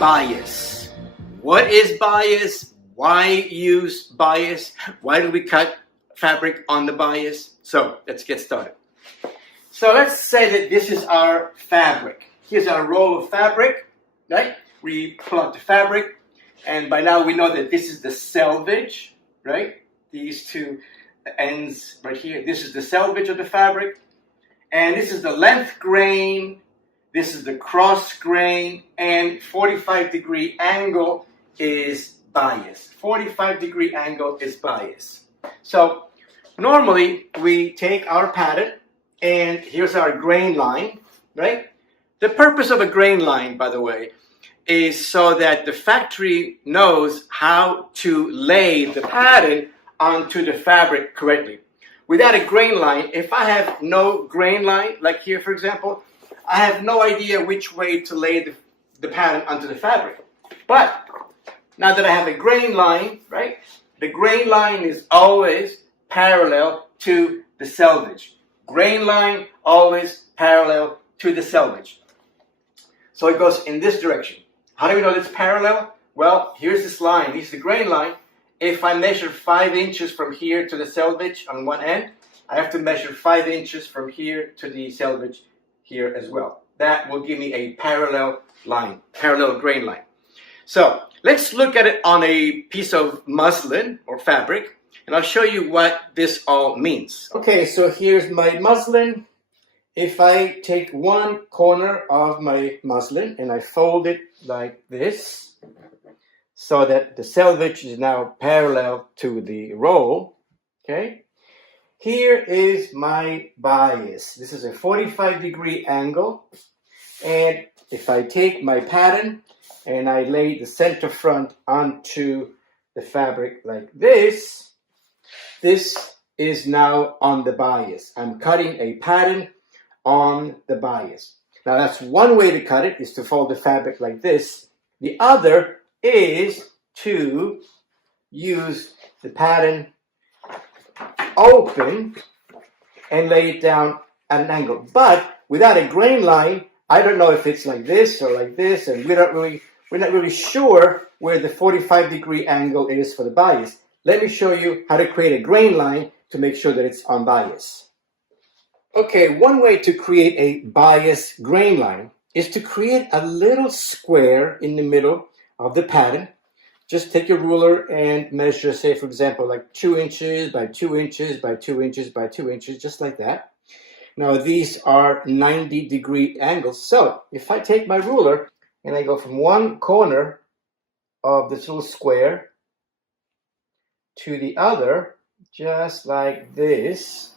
bias. What is bias? Why use bias? Why do we cut fabric on the bias? So let's get started. So let's say that this is our fabric. Here's our roll of fabric, right? We pull out the fabric, and by now we know that this is the selvage, right? These two ends right here. This is the selvage of the fabric, and this is the length grain. This is the cross grain, and 45-degree angle is bias. 45-degree angle is bias. So normally we take our pattern, and here's our grain line, right? The purpose of a grain line, by the way, is so that the factory knows how to lay the pattern onto the fabric correctly. Without a grain line, if I have no grain line, like here for example, I have no idea which way to lay the pattern onto the fabric. But now that I have a grain line, right, the grain line is always parallel to the selvage. Grain line always parallel to the selvage. So it goes in this direction. How do we know it's parallel? Well, here's this line. This is the grain line. If I measure 5 inches from here to the selvage on one end, I have to measure 5 inches from here to the selvage here as well. That will give me a parallel line, parallel grain line. So let's look at it on a piece of muslin or fabric, and I'll show you what this all means. Okay, so here's my muslin. If I take one corner of my muslin and I fold it like this, so that the selvage is now parallel to the roll, okay? Here is my bias. This is a 45-degree angle, and if I take my pattern and I lay the center front onto the fabric like this, this is now on the bias. I'm cutting a pattern on the bias. Now that's one way to cut it, is to fold the fabric like this. The other is to use the pattern open and lay it down at an angle. But without a grain line, I don't know if it's like this or like this, and we're not really sure where the 45-degree angle is for the bias. Let me show you how to create a grain line to make sure that it's on bias. Okay, one way to create a bias grain line is to create a little square in the middle of the pattern. Just take your ruler and measure, say for example, like 2 inches by 2 inches by 2 inches by 2 inches, just like that. Now these are 90-degree angles. So if I take my ruler and I go from one corner of this little square to the other, just like this,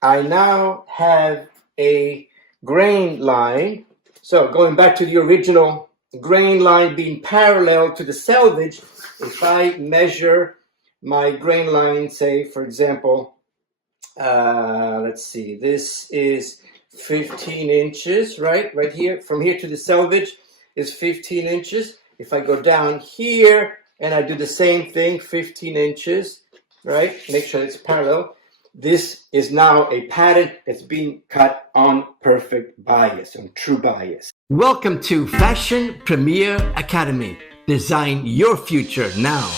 I now have a grain line. So going back to the original grain line being parallel to the selvage, if I measure my grain line, say for example, let's see, this is 15 inches, right here, from here to the selvage is 15 inches. If I go down here and I do the same thing, 15 inches, right, make sure it's parallel. This is now a pattern that's being cut on perfect bias, on true bias. Welcome to Fashion Premier Academy. Design your future now.